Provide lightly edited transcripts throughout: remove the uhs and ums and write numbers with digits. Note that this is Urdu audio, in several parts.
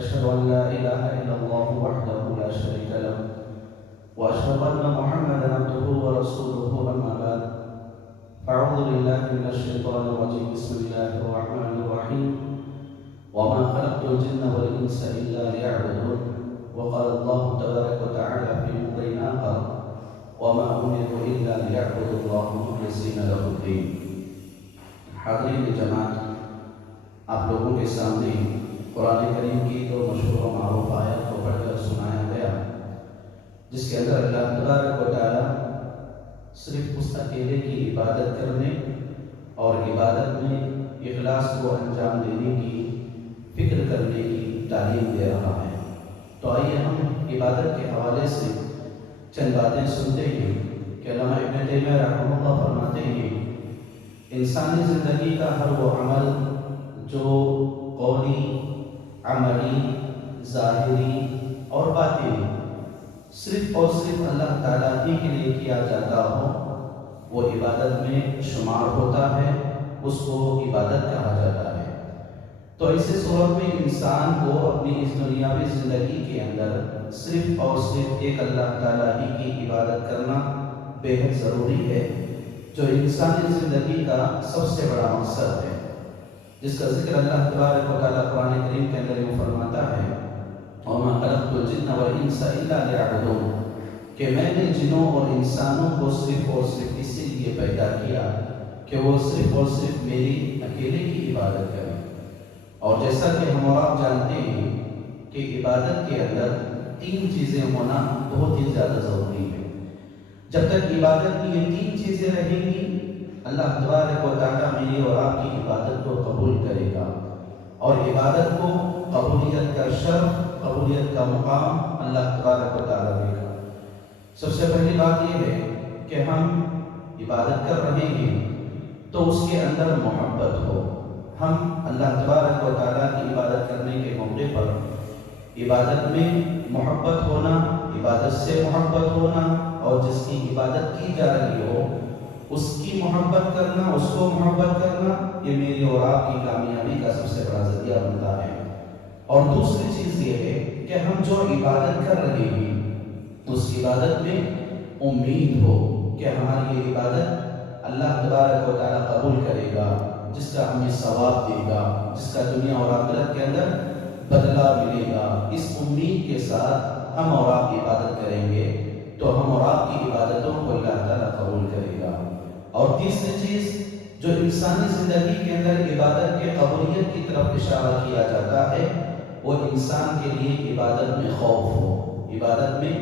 أشهد أن لا إله إلا الله وحده لا شريك له وأشهد أن محمدا عبده ورسوله أما بعد فأعوذ بالله من الشيطان الرجيم بسم الله الرحمن الرحيم وما خلقت الجن والإنس إلا ليعبدون وقال الله تبارك وتعالى في موضع آخر وما أمروا إلا ليعبدوا الله مخلصين له الدين. حاضرین جماعت، آپ لوگوں کے سامنے قرآن کریم کی دو مشہور و معروف آیت کو پڑھ کر سنایا گیا، جس کے اندر اللہ تبارک و تعالی صرف اس اکیلے کی عبادت کرنے اور عبادت میں اخلاص کو انجام دینے کی فکر کرنے کی تعلیم دے رہا ہے۔ تو آئیے ہم عبادت کے حوالے سے چند باتیں سنتے ہیں کہ علامہ ابن تیمیہ رحمہ اللہ فرماتے ہیں انسانی زندگی کا ہر وہ عمل جو قولی، عملی، ظاہری اور باطنی صرف اور صرف اللہ تعالیٰ ہی کے لیے کیا جاتا ہو وہ عبادت میں شمار ہوتا ہے، اس کو عبادت کہا جاتا ہے۔ تو ایسے صورت میں انسان کو اپنی اس دنیاوی زندگی کے اندر صرف اور صرف ایک اللہ تعالیٰ ہی کی عبادت کرنا بے حد ضروری ہے، جو انسانی زندگی کا سب سے بڑا مقصد ہے، جس کا ذکر اللہ تبارک و تعالیٰ قرآن کریم کے اندر یوں فرماتا ہے وَمَا خَلَقْتُ الْجِنَّ وَالْإِنسَ إِلَّا لِيَعْبُدُونِ، کہ میں نے جنوں اور انسانوں کو صرف اور صرف اسی لیے پیدا کیا کہ وہ صرف اور صرف میری اکیلے کی عبادت کریں۔ اور جیسا کہ ہم اور آپ جانتے ہیں کہ عبادت کے اندر تین چیزیں ہونا بہت ہی زیادہ ضروری ہے۔ جب تک عبادت کی یہ تین چیزیں رہیں گی اللہ تبارک و تعالیٰ میری اور آپ کی عبادت کو قبول کرے گا، اور عبادت کو قبولیت کا شرف، قبولیت کا مقام اللہ تبارک و تعالیٰ دے گا۔ سب سے پہلی بات یہ ہے کہ ہم عبادت کر رہے ہیں تو اس کے اندر محبت ہو۔ ہم اللہ تبارک و تعالیٰ کی عبادت کرنے کے موقع پر عبادت میں محبت ہونا، عبادت سے محبت ہونا، اور جس کی عبادت کی جا رہی ہو اس کی محبت کرنا، اس کو محبت کرنا، یہ میری اور آپ کی کامیابی کا سب سے بڑا ذریعہ بنتا ہے۔ اور دوسری چیز یہ ہے کہ ہم جو عبادت کر رہے ہیں اس عبادت میں امید ہو کہ ہماری یہ عبادت اللہ تبارک و تعالیٰ قبول کرے گا، جس کا ہمیں ثواب دے گا، جس کا دنیا اور آخرت کے اندر بدلہ ملے گا۔ اس امید کے ساتھ ہم اور آپ عبادت کریں گے تو ہم اور آپ کی عبادتوں کو اللہ تعالیٰ قبول کرے گا۔ اور تیسری چیز جو انسانی زندگی کے اندر عبادت کے قبولیت کی طرف اشارہ کیا جاتا ہے وہ انسان کے لیے عبادت میں خوف ہو۔ عبادت میں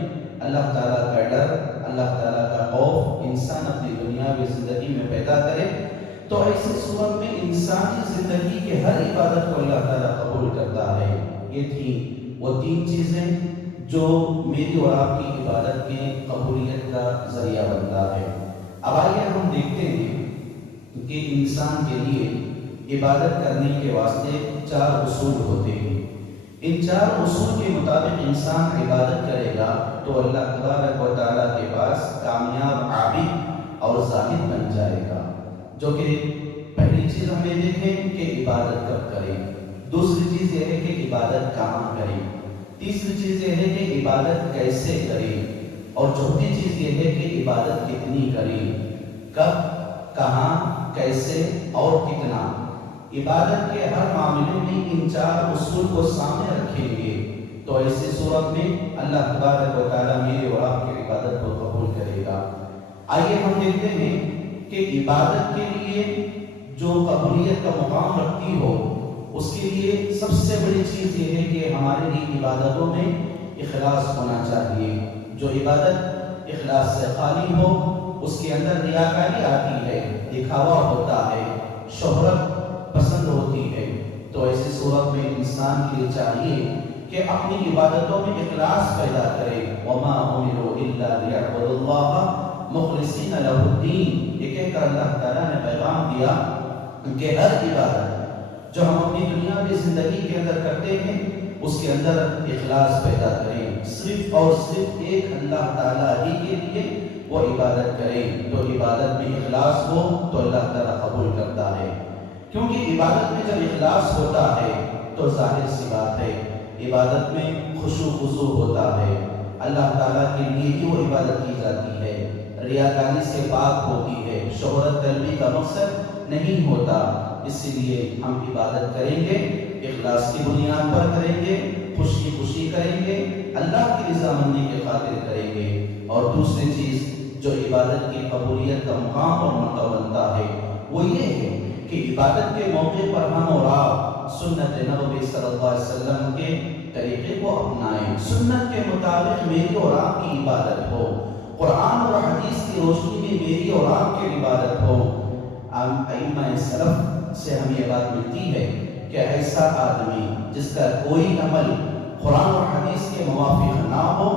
اللہ تعالیٰ کا ڈر، اللہ تعالیٰ کا خوف انسان اپنی دنیاوی زندگی میں پیدا کرے تو ایسی صورت میں انسانی زندگی کے ہر عبادت کو اللہ تعالیٰ قبول کرتا ہے۔ یہ تھی وہ تین چیزیں جو میری اور آپ کی عبادت کے قبولیت کا ذریعہ بنتا ہے۔ اب آئیے ہم دیکھتے ہیں کہ انسان کے لیے عبادت کرنے کے واسطے چار اصول ہوتے ہیں۔ ان چار اصول کے مطابق انسان عبادت کرے گا تو اللہ تبارک و تعالیٰ کے پاس کامیاب عابد اور زاہد بن جائے گا۔ جو کہ پہلی چیز ہمیں دیکھیں کہ عبادت کب کریں، دوسری چیز یہ ہے کہ عبادت کہاں کریں، تیسری چیز یہ ہے کہ عبادت کیسے کریں، اور چوتھی چیز یہ ہے کہ عبادت کتنی کریں، کب، کہاں، کیسے اور کتنا۔ عبادت کے ہر معاملے میں ان چار اصول کو سامنے رکھیں گے تو ایسی صورت میں اللہ تبارک و تعالیٰ میرے اور آپ کی عبادت کو قبول کرے گا۔ آئیے ہم دیکھتے ہیں کہ عبادت کے لیے جو قبولیت کا مقام رکھتی ہو اس کے لیے سب سے بڑی چیز یہ ہے کہ ہمارے لیے عبادتوں میں اخلاص ہونا چاہیے۔ جو عبادت اخلاص سے خالی ہو اس کے اندر ریاکاری آتی ہے، دکھاوا ہوتا ہے، شہرت پسند ہوتی ہے، تو ایسی صورت میں انسان کے لیے چاہیے کہ اپنی عبادتوں میں اخلاص پیدا کرے۔ وَمَا أُمِرُوا إِلَّا لِيَعْبُدُوا اللَّهَ مُخْلِصِينَ لَهُ الدِّينَ، یہ کہہ کر اللہ تعالیٰ نے پیغام دیا کہ ہر عبادت جو ہم اپنی دنیاوی زندگی کے اندر کرتے ہیں اس کے اندر اخلاص پیدا کریں، صرف اور صرف ایک اللہ تعالیٰ ہی کے لیے وہ عبادت کریں۔ تو عبادت میں اخلاص ہو تو اللہ تعالیٰ قبول کرتا ہے، کیونکہ عبادت میں جب اخلاص ہوتا ہے تو ظاہر سی بات ہے عبادت میں خشوع خضوع ہوتا ہے، اللہ تعالیٰ کے لیے ہی وہ عبادت کی جاتی ہے، ریاکاری سے پاک ہوتی ہے، شہرت طلبی کا مقصد نہیں ہوتا۔ اس لیے ہم عبادت کریں گے، اخلاص کی بنیاد پر کریں گے، خوشی خوشی کریں گے، اللہ کی رضامندی کی خاطر کریں گے۔ اور دوسری چیز جو عبادت کی قبولیت کا مقام اور مرتبہ بنتا ہے وہ یہ ہے کہ عبادت کے موقع پر ہم اور آپ سنت نبوی صلی اللہ علیہ وسلم کے طریقے کو اپنائیں، سنت کے مطابق میری اور آپ کی عبادت ہو، قرآن اور حدیث کی روشنی میں میری اور آپ کی عبادت ہو۔ ائمہ سلف سے ہمیں یہ بات ملتی ہے کہ ایسا آدمی جس کا کوئی عمل قرآن اور حدیث کے موافق نہ ہو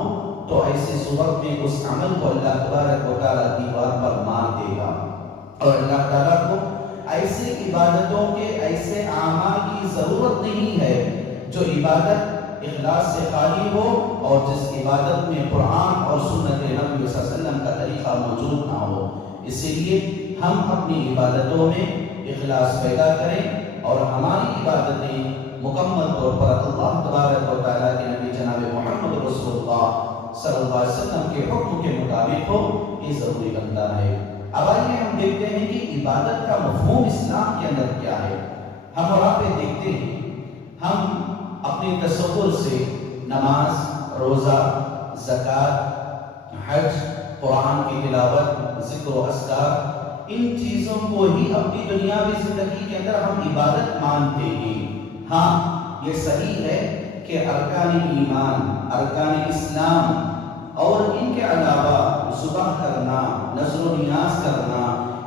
تو ایسی صورت میں اس عمل کو اللہ تبارک و تعالیٰ دیوار پر مار دے گا، اور اللہ تعالیٰ کو ایسی عبادتوں کے ایسے اعمال کی ضرورت نہیں ہے جو عبادت اخلاص سے خالی ہو اور جس عبادت میں قرآن اور سنت نبی صلی اللہ علیہ وسلم کا طریقہ موجود نہ ہو۔ اسی لیے ہم اپنی عبادتوں میں اخلاص پیدا کریں اور ہماری عبادتیں مکمل طور پر اللہ تبارک و تعالیٰ کے نبی جناب محمد رسول اللہ صلی اللہ علیہ وسلم کے حکم کے مطابق ہو، یہ ضروری بنتا ہے۔ اب آئیے ہم دیکھتے ہیں کہ عبادت کا مفہوم اسلام کے اندر کیا ہے۔ ہم اور آپ دیکھتے ہیں، ہم اپنے تصور سے نماز، روزہ، زکوٰۃ، حج، قرآن کی تلاوت، ذکر و اذکار، ان چیزوں کو ہی اپنی دنیاوی زندگی کے اندر ہم عبادت مانتے ہیں۔ ہاں، یہ صحیح ہے کہ ارکان ایمان، ارکان اسلام اور ان کے علاوہ ذبح کرنا، نذر و نیاز کرنا،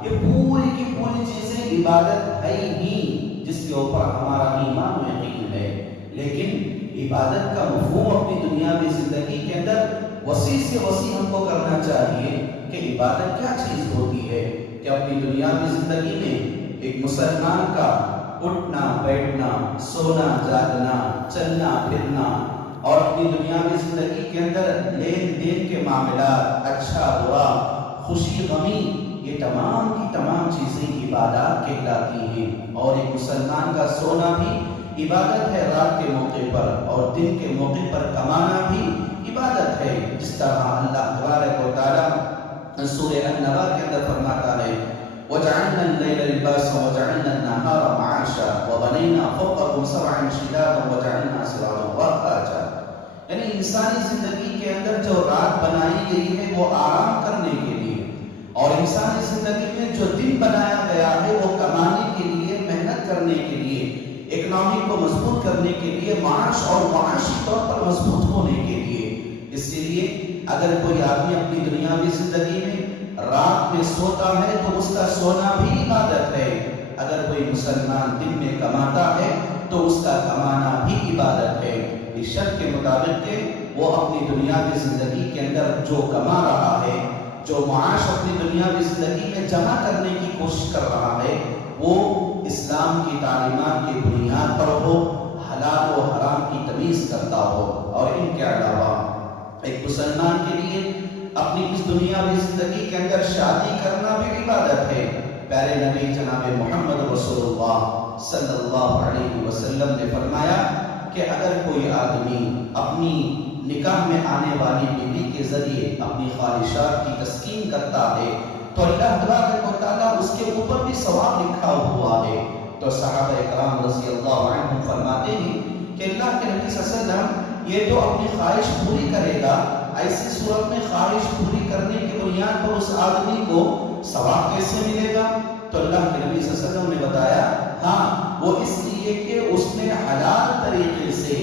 یہ پوری کی پوری چیزیں عبادت ہے ہی جس کے اوپر ہمارا ایمان و یقین ہے۔ لیکن عبادت کا مفہوم اپنی دنیاوی زندگی کے اندر وسیع سے وسیع ہم کو کرنا چاہیے کہ عبادت کیا چیز ہوتی ہے، کہ اپنی دنیاوی زندگی میں ایک مسلمان کا اٹھنا بیٹھنا، سونا جاگنا، چلنا پھرنا اور اپنی دنیاوی زندگی کے اندر لین دین کے معاملات، اچھا برا، خوشی غمی، یہ تمام کی تمام چیزیں عبادات کہلاتی ہیں۔ اور ایک مسلمان کا سونا بھی عبادت ہے رات کے موقع پر، اور دن کے موقع پر کمانا بھی عبادت ہے، جس طرح اللہ تبارک و تعالیٰ سورہ النبأ کے اندر فرماتا ہے وَجَعَلْنَا اللَّيْلَ لِبَاسًا وَجَعَلْنَا النَّهَارَ مَعَاشًا وَبَنَيْنَا فَوْقَكُمْ سَبْعًا شِدَادًا وَجَعَلْنَا سِرَاجًا وَهَّاجًا۔ یعنی انسانی زندگی کے اندر جو رات بنائی گئی ہے وہ آرام کرنے کے لیے، اور انسانی زندگی میں جو دن بنایا گیا ہے وہ کمانے کے لیے، محنت کرنے کے لیے، اکنامی کو مضبوط کرنے کے لیے، معاش اور معاشی طور پر مضبوط ہونے کے لیے۔ اسی لیے اگر کوئی آدمی اپنی دنیاوی زندگی میں رات میں سوتا ہے تو اس کا سونا بھی عبادت ہے، اگر کوئی مسلمان دن میں کماتا ہے تو اس کا کمانا بھی عبادت ہے، اس شرط کے مطابق کہ وہ اپنی دنیاوی زندگی کے اندر جو کما رہا ہے، جو معاش اپنی دنیاوی زندگی میں جمع کرنے کی کوشش کر رہا ہے، وہ اسلام کی تعلیمات کی بنیاد پر ہو، حلال و حرام کی تمیز کرتا ہو۔ اور ان کے علاوہ ایک مسلمان کے لیے اپنی اس دنیاوی زندگی کے اندر شادی کرنا بھی عبادت ہے۔ پیارے نبی جناب محمد رسول اللہ صلی اللہ علیہ وسلم نے فرمایا کہ اگر کوئی آدمی اپنی نکاح میں آنے والی بیوی کے ذریعے اپنی خواہشات کی تسکین کرتا ہے تو اللہ تبارک و تعالیٰ اس کے اوپر بھی ثواب لکھا ہوا ہے۔ تو صحابہ کرام رضی اللہ عنہم فرماتے ہیں کہ اللہ کے نبی صلی اللہ علیہ وسلم یہ تو اپنی خواہش پوری کرے گا، ایسی صورت میں خواہش پوری کرنے کی بنیاد پر اس آدمی کو ثواب کیسے ملے گا؟ تو اللہ کے نبی صلی اللہ علیہ وسلم نے بتایا ہاں، وہ اس لیے کہ اس نے حلال طریقے سے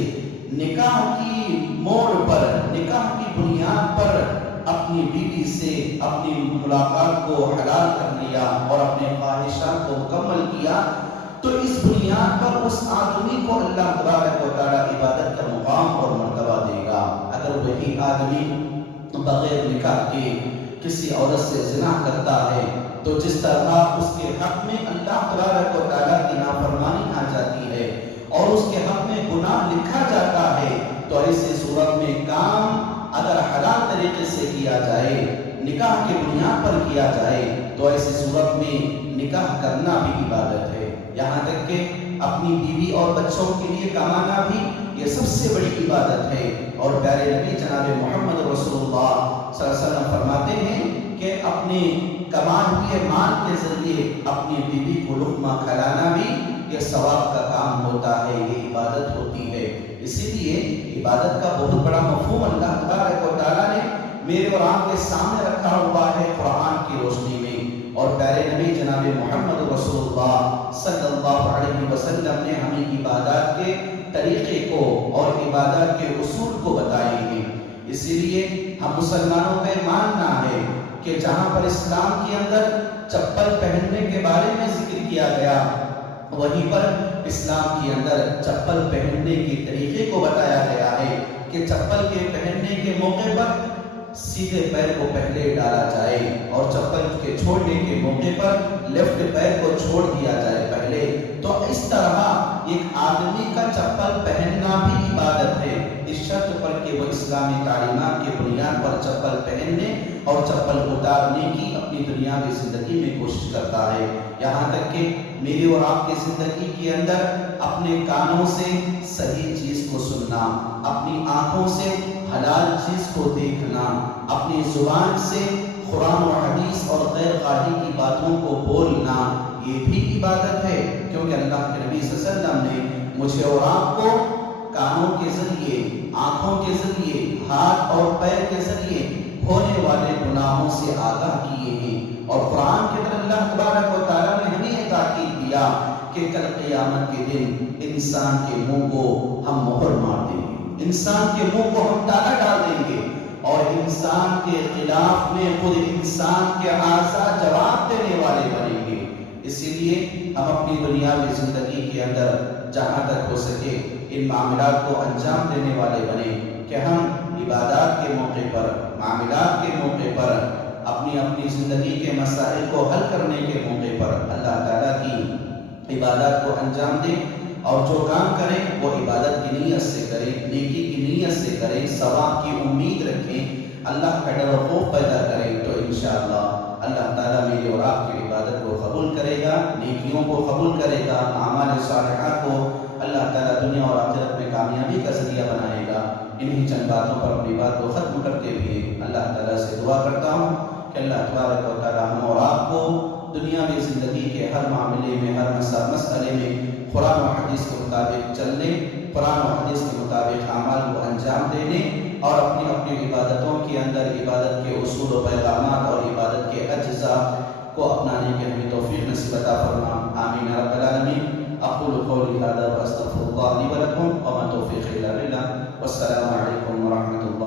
نکاح کی موڑ پر، نکاح کی بنیاد پر اپنی بیوی سے اپنی ملاقات کو حلال کر لیا اور اپنے خواہشات کو مکمل کیا، تو اس بنیاد پر اس آدمی کو اللہ تبارک و تعالیٰ عبادت کا مقام اور مرتبہ دے گا۔ اگر وہی آدمی بغیر نکاح کے کسی عورت سے زنا کرتا ہے تو جس طرح اس کے حق میں اللہ تبارک و تعالیٰ کی نافرمانی آ جاتی ہے اور اس کے حق میں گناہ لکھا جاتا ہے، تو ایسی صورت میں کام اگر حلال طریقے سے کیا جائے، نکاح کی بنیاد پر کیا جائے، تو ایسی صورت میں نکاح کرنا بھی عبادت ہے۔ یہاں تک کہ اپنی بیوی اور بچوں کے لیے کمانا بھی یہ سب سے بڑی عبادت ہے۔ اور پیارے نبی جناب محمد رسول اللہ صلی اللہ علیہ وسلم فرماتے ہیں کہ اپنے کمائے ہوئے مال کے ذریعے اپنی بیوی کو لقمہ کھلانا بھی یہ ثواب کا کام ہوتا ہے، یہ عبادت ہوتی ہے۔ اسی لیے عبادت کا بہت بڑا مفہوم اللہ تبارک و تعالیٰ نے میرے اور آپ کے سامنے رکھا ہوا ہے قرآن کی روشنی میں۔ اور پیارے نبی جناب محمد رسول اللہ صلی اللہ علیہ وسلم نے ہمیں عبادات کے طریقے کو اور عبادات کے اصول کو بتائے ہیں۔ اسی لیے ہم مسلمانوں پہ ماننا ہے کہ جہاں پر اسلام کے اندر چپل پہننے کے بارے میں ذکر کیا گیا، وہیں پر اسلام کے اندر چپل پہننے کے طریقے کو بتایا گیا ہے کہ چپل کے پہننے کے موقع پر سیدھے پیر کو پہلے ڈالا جائے اور چپل کے چھوڑنے کے موقع پر لیفٹ پیر کو چھوڑ دیا جائے پہلے۔ تو اس طرح ایک آدمی کا چپل پہننا بھی عبادت ہے، اس شرط پر کہ وہ اسلامی تعلیمات کے بنیاد پر چپل پہننے اور چپل اتارنے کی اپنی دنیاوی زندگی میں کوشش کرتا ہے۔ یہاں تک کہ میری اور آپ کی زندگی کے اندر اپنے کانوں سے صحیح چیز کو سننا، اپنی آنکھوں سے حلال چیز کو دیکھنا، اپنی زبان سے قرآن و حدیث اور غیر قاعدی کی باتوں کو بولنا، یہ بھی عبادت ہے، کیونکہ اللہ کے نبی صلی اللہ علیہ وسلم نے مجھے اور آپ کو کانوں کے ذریعے، آنکھوں کے ذریعے، ہاتھ اور پیر کے ذریعے ہونے والے گناہوں سے آگاہ کیے ہیں۔ اور قرآن کے اندر اللہ تبارک و تعالیٰ نے ہمیں یہ تاکید کیا کہ کل قیامت کے دن انسان کے منہ کو ہم مہر مار دیں گے، انسان کے منہ کو ہم تالا ڈال دیں گے، اور انسان کے خلاف میں خود انسان کے اعضاء جواب دینے والے بنیں گے۔ اسی لیے ہم اپنی دنیاوی زندگی کے اندر جہاں تک ہو سکے ان معاملات کو انجام دینے والے بنیں کہ ہم عبادات کے موقع پر، معاملات کے موقع پر، اپنی زندگی کے مسائل کو حل کرنے کے موقع پر اللہ تعالیٰ کی عبادات کو انجام دیں، اور جو کام کریں وہ عبادت کی نیت سے کریں، نیکی کی نیت سے کریں، ثواب کی امید رکھیں، اللہ کا ڈر و خوف پیدا کریں، تو انشاءاللہ اللہ تعالیٰ میری اور آپ کی عبادت کو قبول کرے گا، نیکیوں کو قبول کرے گا، اعمال صالحہ کو اللہ تعالیٰ دنیا اور آخرت میں کامیابی کا ذریعہ بنائے گا۔ انہی چند باتوں پر اپنی بات کو ختم کرتے ہوئے اللہ تعالیٰ سے دعا کرتا ہوں کہ اللہ تبارک و تعالیٰ ہم اور آپ کو دنیاوی زندگی کے ہر معاملے میں، ہر مسئلے میں قرآن و حدیث کے مطابق چلنے، قرآن و حدیث کے مطابق اعمال کو انجام دینے، اور اپنی عبادتوں کے اندر عبادت کے اصول و پیغامات اور عبادت کے اجزاء کو اپنانے کی ہمیں توفیق نصیب عطا فرما، آمین رب العالمین۔ اقول قولی ھذا واستغفر اللہ لی ولکم وما توفیقی الا باللہ، والسلام علیکم۔